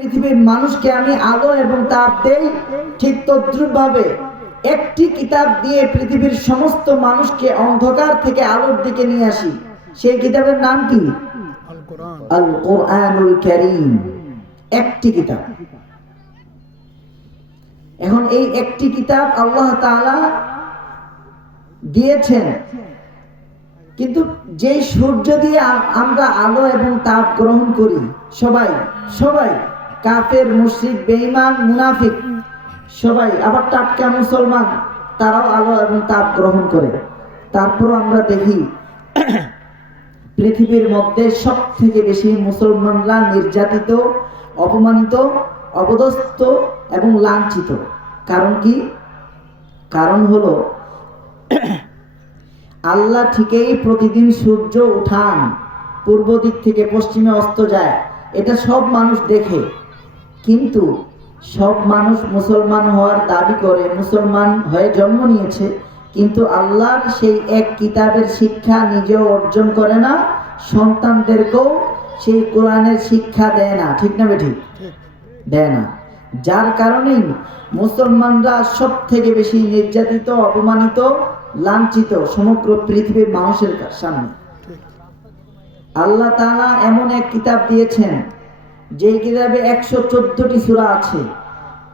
পৃথিবীর মানুষকে আমি আলো এবং তাপ দেই ঠিক তদ্রুপ ভাবে একটি কিতাব দিয়ে পৃথিবীর সমস্ত মানুষকে অন্ধকার থেকে আলোর দিকে নিয়ে আসি। সেই কিতাবের নাম কি? আল কোরআনুল একটি কিতাব। এখন এই একটি কিতাব আল্লাহ তাআলা দিয়েছেন। কিন্তু যেই সূর্য দিয়ে আমরা আলো এবং তাপ গ্রহণ করি, সবাই সবাই কাফের, মুশরিক, বেঈমান, মুনাফিক। সবাই আবার টাটকা মুসলমান, তারাও আলো এবং তাপ গ্রহণ করে। তারপর আমরা দেখি পৃথিবীর মধ্যে সব থেকে বেশি মুসলমানরা নির্যাতিত, অপমানিত, অপদস্থ এবং লাঞ্ছিত। কারণ কি? কারণ হলো আল্লাহ ঠিকই প্রতিদিন সূর্য উঠান, পূর্ব দিক থেকে পশ্চিমে অস্ত যায়। এটা সব মানুষ দেখে। কিন্তু সব মানুষ মুসলমান হওয়ার দাবি করে মুসলমান হয়ে জন্ম নিয়েছে কিন্তু আল্লাহর সেই এক কিতাবের শিক্ষা নিজেও অর্জন করে না সন্তানদেরকেও সেই কোরআনের শিক্ষা দেয় না। ঠিক না ঠিক। দেয় না। যার কারণেই মুসলমানরা সব থেকে বেশি নির্যাতিত অপমানিত লাঞ্ছিত সমগ্র পৃথিবীর মানুষের সামনে। আল্লাহ তাআলা এমন এক কিতাব দিয়েছেন যেই কিতাবে একশো চোদ্দটি সূরা আছে,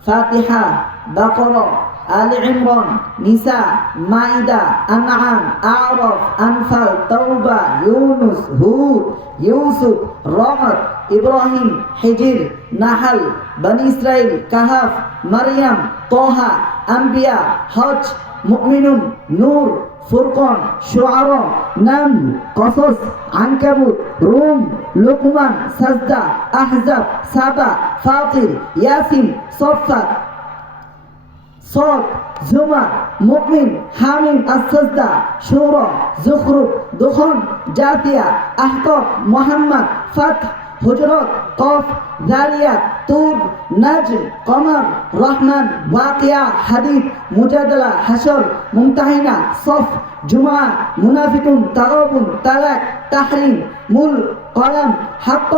ফাতিহা, বাকরা, আলে ইমরান, নিসা, মাইদা, আনআম, আরাফ, আনফাল, তাওবা, ইউনুস, হুদ, ইউসুফ রহমত ইব্রাহিম, হিজির, নাহাল, বনি ইসরাইল কাহাফ, মারিয়াম, তোহা, আম্বিয়া হজ মুমিনুন, নূর ফুরকন শোয়ার নাম, কসস আনকাবুত রুম, লোকমান, সাজদা, আহজাব, সাবা, ফাতির, ইয়াসিন সফসাত সব জুমা, মুকমিন, হামিম আসসদা শুর জুখরুফ দুখন, জাতিয়া আহকব মোহাম্মদ ফাত হুজরত কফ জারিয়াত তুব নাজম কমর, রহমান, ওয়াকিয়া হাদিদ মুজাদলা হাসর মুমতাহিনা, সফ, জুমা, মুনাফিকুন, তাগাবুন, তালাক, তাহরিম, মুল, কলম, হাক্ক,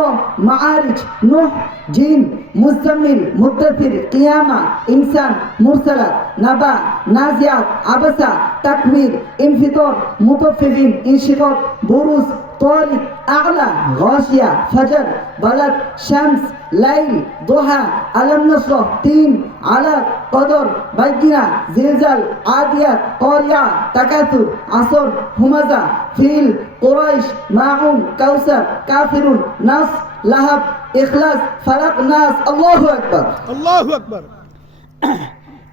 মাআরিজ, নূহ, জিন, মুজাম্মিল মুদ্দাথির কিয়ামা, ইনসান, মুরসালাত, নাবা, নাজিয়াত, আবাসা, তাকবীর, ইনফিতর মুতাফফিফিন ইনশিকাক বুরুজ طارق أعلى غاشية فجر بلد شمس ليل ضحى ألم نشرح تين على قدر بيجنا زلزال عاديات قارعة تكاثر عصر همزة فيل قريش ماعون كوثر كافر نص لهب إخلاص فلق ناس الله أكبر আল্লাহু আকবার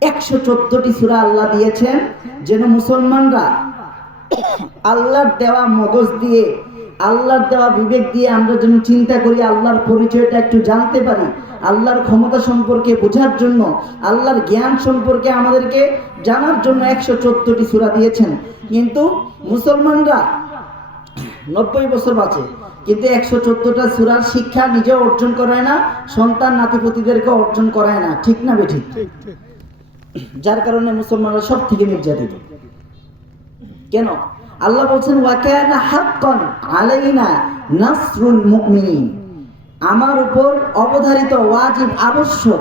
একশো চোদ্দটি সুরা আল্লাহ দিয়েছেন যেন মুসলমানরা আল্লাহর দেওয়া মগজ দিয়ে আল্লাহর দেওয়া বিবেক দিয়ে আমরা যেন চিন্তা করি আল্লাহর পরিচয়টা একটু জানতে পারি আল্লাহর ক্ষমতা সম্পর্কে বোঝার জন্য আল্লাহর জ্ঞান সম্পর্কে আমাদেরকে জানার জন্য একশো চোদ্দটি সুরা দিয়েছেন। কিন্তু মুসলমানরা নব্বই বছর বাঁচে কিন্তু একশো চোদ্দটা সুরার শিক্ষা নিজেও অর্জন করায় না সন্তান নাতিপতিদেরকে অর্জন করায় না ঠিক না ঠিক যার কারণে মুসলমানরা সব থেকে নির্যাতিত। কেন? আল্লাহ বলছেন, ওয়াকানা হাক্কান আলাইনা নাসরুল মুমিনিন। আমার উপর অবধারিত ওয়াজিব আবশ্যক,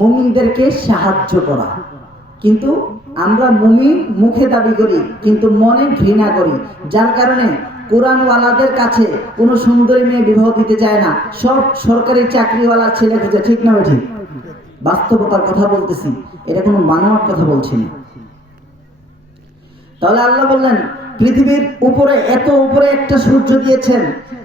মুমিনদেরকে সাহায্য করা। কিন্তু আমরা মুমিন মুখে দাবি করি, কিন্তু মনে ঘৃণা করি, যার কারণে কোরআনওয়ালাদের কাছে কোনো সুন্দরী মেয়ে বিবাহ দিতে চায় না। সব সরকারি চাকরিওয়ালা ছেলে খুঁজে, ঠিক না ঠিক? বাস্তবতার কথা বলতেছি, এটা কোনো মানব কথা বলছি না। তাহলে আল্লাহ বললেন পৃথিবীর উপরে, এত উপরে একটা সূর্য দিয়েছেন।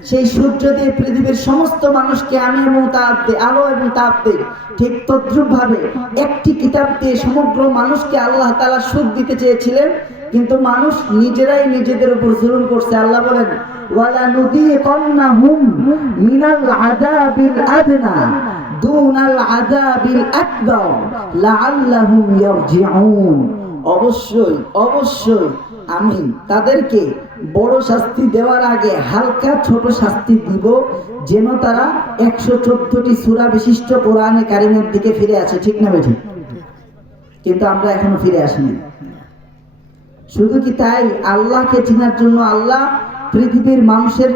সেই সূর্য দিয়ে পৃথিবীর সমস্ত মানুষকে আমি এবং তাপ দিই আলো এবং তাপ দিই ঠিক তদ্রুপ ভাবে একটি কিতাব দিয়ে সমগ্র মানুষকে আল্লাহ তাআলা সুখ দিতে চেয়েছিলেন, কিন্তু মানুষ নিজেরাই নিজেদের উপর জুলুম করছে। আল্লাহ বলেন, ওয়ালা নদী কন্যা হুম মিনাল আদাবিল আদনা, দুনাল আদাবিল আকবার, লাআল্লাহুম ইয়ারজিউন। অবশ্যই অবশ্যই আমি তাদেরকে বড় শাস্তি দেওয়ার আগে হালকা ছোট শাস্তি দিব, যেন তারা একশো চোদ্দটি সুরা বিশিষ্ট কোরআনে কারিমের দিকে ফিরে আসে, ঠিক না বেঠিক কিন্তু আমরা এখনও ফিরে আসিনি। শুধু কি তাই? আল্লাহকে চেনার জন্য আল্লাহ পৃথিবীর মানুষের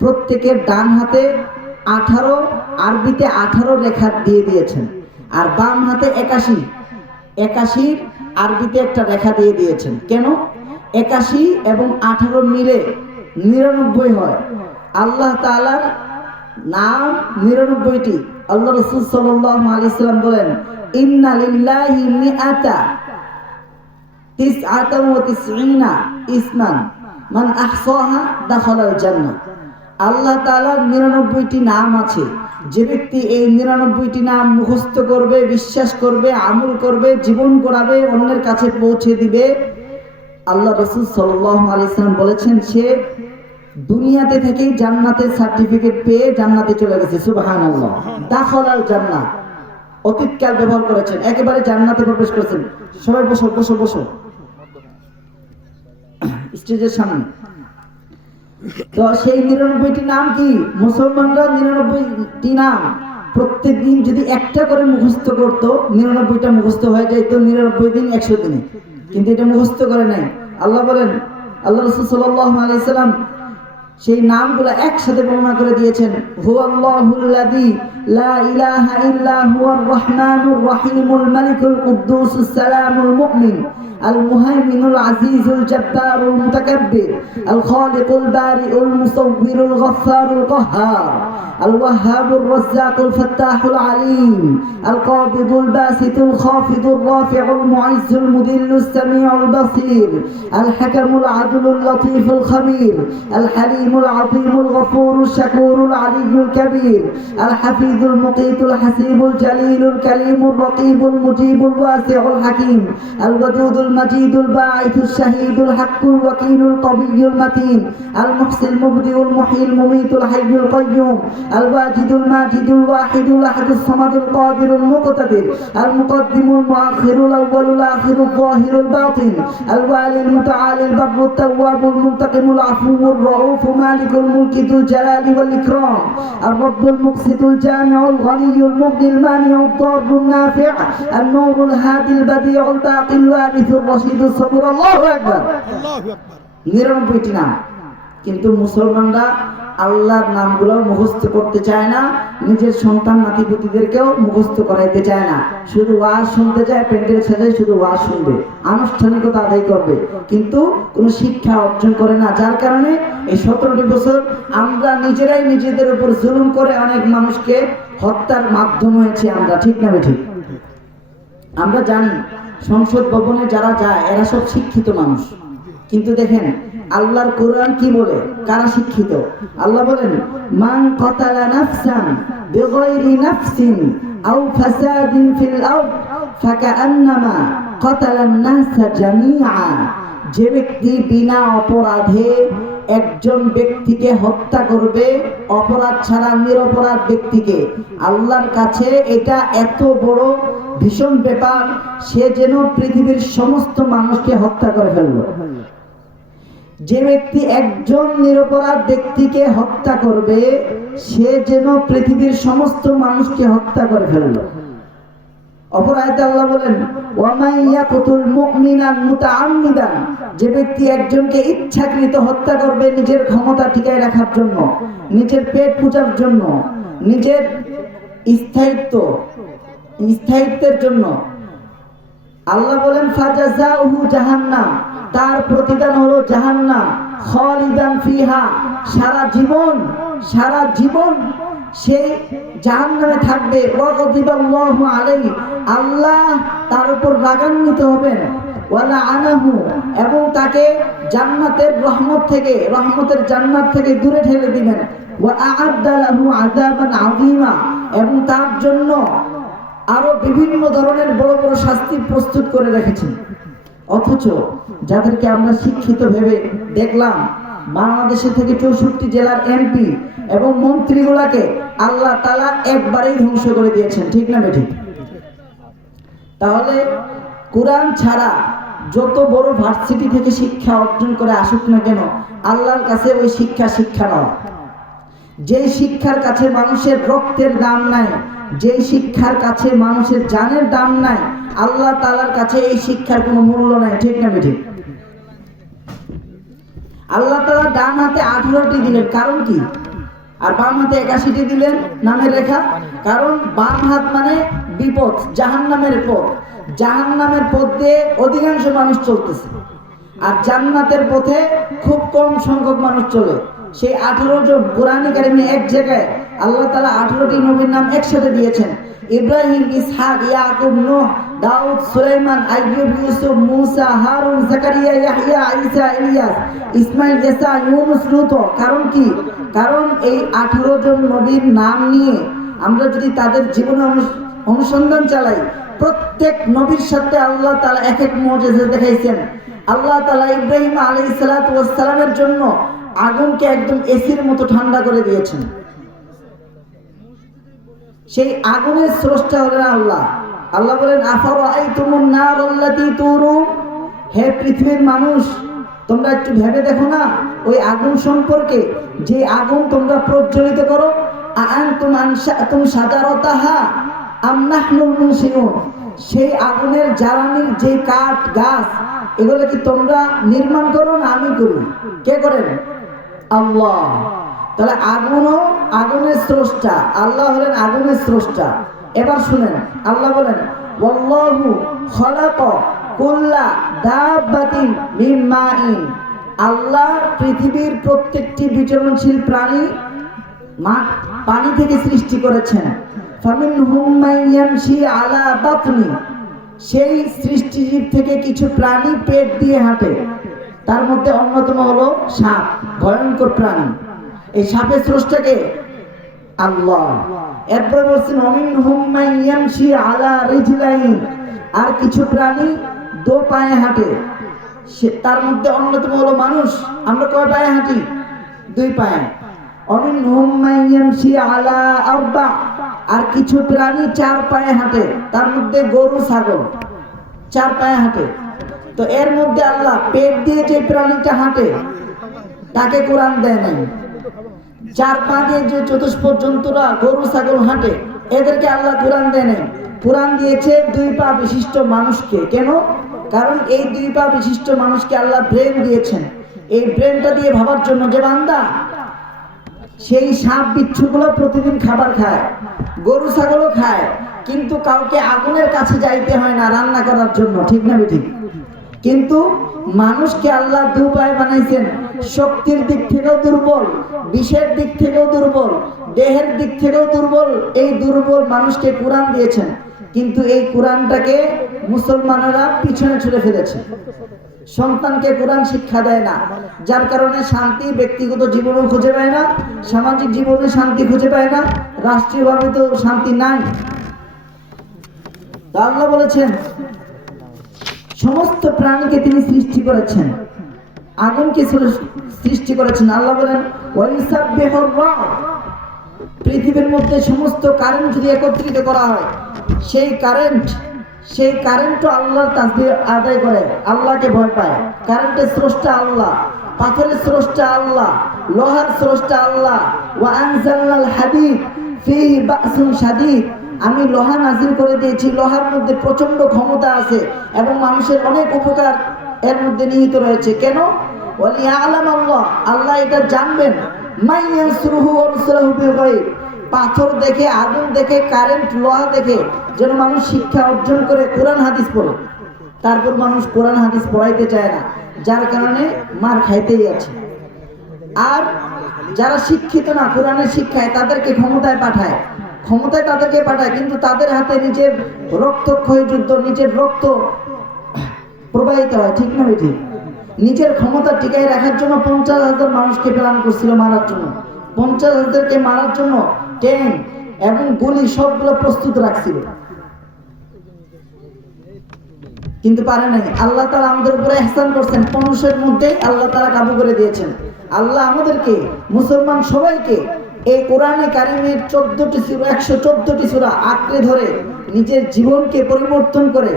প্রত্যেকের ডান হাতে আঠারো, আরবিতে আঠারো রেখা দিয়ে দিয়েছেন। আর বাম হাতে একাশি। একাশির আরবিতে একটা রেখা দিয়ে দিয়েছেন। কেন? একাশি এবং আঠারো মিলে নিরানব্বই হয়। আল্লাহ তালার নাম নিরানব্বইটি। আল্লাহ রসুল সাল্লাহ আলাইসাল্লাম বলেন, ইন্না লিল্লাহি মিআতা তিসআতা ওয়া তিসঈনা ইসমান মান আহসাহা দাখালাল জান্নাহ। আল্লাহ তাআলার নিরানব্বইটি নাম আছে। যে ব্যক্তি এই নিরানব্বইটি নাম মুখস্থ করবে, বিশ্বাস করবে, আমল করবে, জীবন করাবে অন্যের কাছে পৌঁছে দিবে, আল্লাহ রসুল সাল্লাহ আলাইসাল্লাম বলেছেন, সে দুনিয়াতে থেকেই জান্নাতের সার্টিফিকেট পেয়ে জান্নাতে চলে গেছে। সুবাহান আল্লাহ দাখলাল জান্নাত। অতীতকাল ব্যবহার করেছেন। একেবারে জান্নাতে প্রবেশ করেছেন। সবাই বসো বসো বসো। স্টেজের সামনে। তো সেই নিরানব্বইটি নাম কি? মুসলমানরা নিরানব্বইটি নাম। প্রত্যেক দিন যদি একটা করে মুখস্থ করতো, নিরানব্বইটা মুখস্থ হয়ে যায় তো নিরানব্বই দিন, একশো দিনে। কিন্তু এটা মুখস্থ করে নাই। আল্লাহ বলেন, আল্লাহ রসুল সাল্লাহ আলাইসাল্লাম সেই নামগুলো একসাথে বর্ণনা করে দিয়েছেন। হুয়াল্লাহুল্লাযী লা ইলাহা ইল্লা হুয়ার রহমানুর রহিমুল মালিকুল কুদ্দুসুস সালামুল মুমিন। المهيمن العزيز الجبار المتكبر الخالق البارئ المصور الغفار القهار الوهاب الرزاق الفتاح العليم القابض الباسط الخافض الرافع المعز المذل السميع البصير الحكم العدل اللطيف الخبير الحليم العظيم الغفور الشكور العلي الكبير الحفيظ المقيت الحسيب الجليل الكريم الرقيب المجيب الواسع الحكيم الودود المجيد الباعث الشهيد الحق الوكيل القوي المتين المحسن المبدئ المحيي المميت الحي القيوم الواجد الماجد الواحد الأحد الصمد القادر المقتدر المقدم المؤخر الأول الآخر الظاهر الباطن الوالي المتعالي البر التواب المنتقم العفو الرؤوف مالك الملك ذو الجلال والإكرام الرب المقسط الجامع الغني المغني المانع الضار النافع النور الهادي البديع الباقي الوارث নিরানব্বইটি নাম। কিন্তু মুসলমানরা আল্লাহর নামগুলো মুখস্থ করতে চায় না নিজের সন্তান নাতিপুতিদেরকেও মুখস্থ করাইতে চায় না। শুধু ওয়াজ শুনতে চায় প্যান্ডেল সাজায় শুধু ওয়াজ শুনবে। আনুষ্ঠানিকতা আদায় করবে। কিন্তু কোনো শিক্ষা অর্জন করে না। যার কারণে এই সতেরোটি বছর আমরা নিজেরাই নিজেদের উপর জুলুম করে অনেক মানুষকে হত্যার মাধ্যম হয়েছে আমরা। ঠিক না ঠিক আমরা জানি সংসদ ভবনে যারা যায়, এরা সব শিক্ষিত মানুষ। কিন্তু দেখেন, আল্লাহর কোরআন কি বলে? কারা শিক্ষিত? আল্লাহ বলেন, মান কতালা নাফসান বিগয়রি নাফসিন আও ফাসাদিন ফিল আরদ ফাকান্নামা কতালা নাসা জামিআ। যে ব্যক্তি বিনা অপরাধে একজন ব্যক্তিকে হত্যা করবে, অপরাধ ছাড়া নিরপরাধ ব্যক্তিকে, আল্লাহর কাছে এটা এত বড় ভীষণ ব্যাপার সে যেন পৃথিবীর সমস্ত মানুষকে হত্যা করে ফেলল। যে ব্যক্তি একজন নিরপরাধ ব্যক্তিকে হত্যা করবে, সে যেন পৃথিবীর সমস্ত মানুষকে হত্যা করে ফেলল। আল্লাহ বলেন ওয়ামাইয়া মুতাআম্মিদান যে ব্যক্তি একজনকে ইচ্ছাকৃত হত্যা করবে নিজের ক্ষমতা টিকায় রাখার জন্য, নিজের পেট পূজার জন্য, নিজের স্থায়িত্ব স্থায়িত্বের জন্য। আল্লাহ বলেন, ফাজাজাউহু জাহান্নাম। তার প্রতিদান হলো জাহান্নাম। খালিদান ফিহা। সারা জীবন সারা জীবন সে জাহান্নামে থাকবে। ওয়াগদিবাল্লাহু আলাইহি। আল্লাহ তার উপর রাগান্বিত হবেন। ওয়ালা আনাহু। এবং তাকে জান্নাতের রহমত থেকে, রহমতের জান্নাত থেকে দূরে ঠেলে দিবেন। ওয়া আ'আদ্দা লাহু আযাবান আযীমা। এবং তার জন্য আরও বিভিন্ন ধরনের বড় বড় শাস্তি প্রস্তুত করে রেখেছেন। অথচ যাদেরকে আমরা শিক্ষিত ভেবে দেখলাম বাংলাদেশে থেকে চৌষট্টি জেলার এমপি এবং মন্ত্রীগুলাকে আল্লাহ তালা একবারেই ধ্বংস করে দিয়েছেন, ঠিক না বেঠিক? তাহলে কোরআন ছাড়া যত বড় ভার্সিটি থেকে শিক্ষা অর্জন করে আসুক না কেন, আল্লাহর কাছে ওই শিক্ষা শিক্ষা নয়। যেই শিক্ষার কাছে মানুষের রক্তের দাম নাই যেই শিক্ষার কাছে মানুষের জানের দাম নাই, আল্লাহ তালার কাছে এই শিক্ষার কোনো মূল্য নাই, ঠিক না ঠিক আল্লাহ তালা ডান হাতে আঠারোটি দিলেন, কারণ কি? আর বাম হাতে একাশিটি দিলেন, নামের রেখা। কারণ বাম হাত মানে বিপদ জাহান নামের পথ। জাহান নামের পথ দিয়ে অধিকাংশ মানুষ চলতেছে। আর জান্নাতের পথে খুব কম সংখ্যক মানুষ চলে। সেই আঠেরো জন কোরআনী কারিমে এক জায়গায় আল্লাহ তালা আঠেরোটি নবীর নাম একসাথে দিয়েছেন। ইব্রাহিম, ইসহাক, ইয়াকুব, নূহ, দাউদ, সুলাইমান, আইয়ুব, ইউসুফ, মুসা, হারুন, জাকারিয়া, ইয়াহইয়া, ঈসা, ইলিয়াস, ইসমাইল ইসা ইউনুস, লূত। কারণ কি? কারণ এই আঠেরো জন নবীর নাম নিয়ে আমরা যদি তাদের জীবনে অনুস- অনুসন্ধান চালাই, প্রত্যেক নবীর সাথে আল্লাহ তালা এক এক মজেজা দেখাইছেন। আল্লাহ তালা ইব্রাহিম আলী সালাতামের জন্য আগুনকে একদম এসির মতো ঠান্ডা করে দিয়েছেন। সেই আগুনের স্রষ্টা হলেন আল্লাহ। আল্লাহ বলেন হে পৃথিবীর মানুষ, তোমরা একটু ভেবে দেখো না, ওই আগুন সম্পর্কে। যে আগুন তোমরা প্রজ্বলিত করো সেই আগুনের জ্বালানির যে কাঠ, গাছ, এগুলো কি তোমরা নির্মাণ করো না আমি করি? কে করেন? আল্লাহ। তাহলে আগুনও আগুনের স্রষ্টা। আল্লাহ হলেন আগুনের স্রষ্টা। এবার শুনেন, আল্লাহ বলেন, ওয়াল্লাহু খলাক কুল্লা দাব্বাতিন মিন মাইন। আল্লাহ পৃথিবীর প্রত্যেকটি বিচরণশীল প্রাণী মা পানি থেকে সৃষ্টি করেছেন। ফামিন হুমাইয়ামশি আলা বাতনি। সেই সৃষ্টিজীব থেকে কিছু প্রাণী পেট দিয়ে হাঁটে। তার মধ্যে অন্যতম হলো সাপ, ভয়ঙ্কর প্রাণী। এই সাপের স্রষ্টাকে আল্লাহ। এরপরে বলছেন অমিন হুমাইয়ামশি আলা রিজলাইন। আর কিছু প্রাণী দো পায়ে হাঁটে। সে তার মধ্যে অন্যতম হলো মানুষ। আমরা কয় পায়ে হাঁটি? দুই পায়ে। অমিন হুমাইয়ামশি আলা আরবা। আর কিছু প্রাণী চার পায়ে হাঁটে। তার মধ্যে গরু, ছাগল। চার পায়ে হাঁটে। তো এর মধ্যে আল্লাহ পেট দিয়ে যে প্রাণীটা হাঁটে, তাকে কোরআন দেয় নাই। চার পা দিয়ে যে চতুষ্পদ জন্তুরা গরু, ছাগল হাঁটে, এদেরকে আল্লাহ কোরআন দেয় নাই। কোরআন দিয়েছে দুই পা বিশিষ্ট মানুষকে। কেন? কারণ এই দুই পা বিশিষ্ট মানুষকে আল্লাহ ব্রেন দিয়েছেন। এই ব্রেনটা দিয়ে ভাবার জন্য যে বান্দা, সেই সাপ বিচ্ছুগুলো প্রতিদিন খাবার খায়, গরু, ছাগলও খায়, কিন্তু কাউকে আগুনের কাছে যাইতে হয় না রান্না করার জন্য। ঠিক না ঠিক কিন্তু মানুষকে আল্লাহ দু পায়ে বানাইছেন। শক্তির দিক থেকেও দুর্বল, বিষের দিক থেকেও দুর্বল, দেহের দিক থেকেও দুর্বল, এই দুর্বল মানুষকে কোরআন দিয়েছেন। কিন্তু এই কোরআনটাকে মুসলমানেরা পিছনে ছুড়ে ফেলেছে। সন্তানকে কোরআন শিক্ষা দেয় না, যার কারণে শান্তি ব্যক্তিগত জীবনেও খুঁজে পায় না, সামাজিক জীবনে শান্তি খুঁজে পায় না, রাষ্ট্রীয়ভাবে তো শান্তি নাই। আল্লাহ বলেছেন সমস্ত প্রাণীকে তিনি সৃষ্টি করেছেন। আগুনকে সৃষ্টি করেছেন। আল্লাহ বলেন। পৃথিবীর মধ্যে সমস্ত কারেন্ট যদি একত্রিত করা হয়, সেই কারেন্ট সেই কারেন্টও আল্লাহর তাসবিহ আদায় করে, আল্লাহকে ভয় পায়। কারেন্টের স্রষ্টা আল্লাহ, পাথরের স্রষ্টা আল্লাহ, লোহার স্রষ্টা আল্লাহ। ওয়া আনজালনাল হাদিদ ফিহি বাসুন শাদীদ। আমি লোহা নাজিল করে দিয়েছি। লোহার মধ্যে প্রচণ্ড ক্ষমতা আছে এবং মানুষের অনেক উপকার এর মধ্যে নিহিত রয়েছে। কেন? আলাম আল্লাহ আল্লাহ এটা জানবেন। পাথর দেখে, আগুন দেখে, কারেন্ট, লোহা দেখে যেন মানুষ শিক্ষা অর্জন করে কোরআন হাদিস পড়ে। তারপর মানুষ কোরআন হাদিস পড়াইতে চায় না, যার কারণে মার খাইতেই আছে। আর যারা শিক্ষিত না, কোরআনের শিক্ষায় তাদেরকে ক্ষমতায় পাঠায়। ক্ষমতায় তাদেরকে পাঠায়, কিন্তু তাদের হাতে নিজের রক্তক্ষয় যুদ্ধ, নিজের রক্ত প্রবাহিত হয়, ঠিক না ঠিক নিজের ক্ষমতা টিকায় রাখার জন্য পঞ্চাশ হাজার মানুষকে প্ল্যান করছিল মারার জন্য। পঞ্চাশ হাজারকে মারার জন্য ট্রেন এবং গুলি সবগুলো প্রস্তুত রাখছিল। কিন্তু পারে নাই। আল্লাহ তালা আমাদের উপরে এহসান করছেন, পনেরোশোর মধ্যে আল্লাহ তালা কাবু করে দিয়েছেন। আল্লাহ আমাদেরকে, মুসলমান সবাইকে এই কোরআনে কারিমের চোদ্দটি একশো চোদ্দটি সুরা আঁকড়ে ধরে নিজের জীবনকে পরিবর্তন করে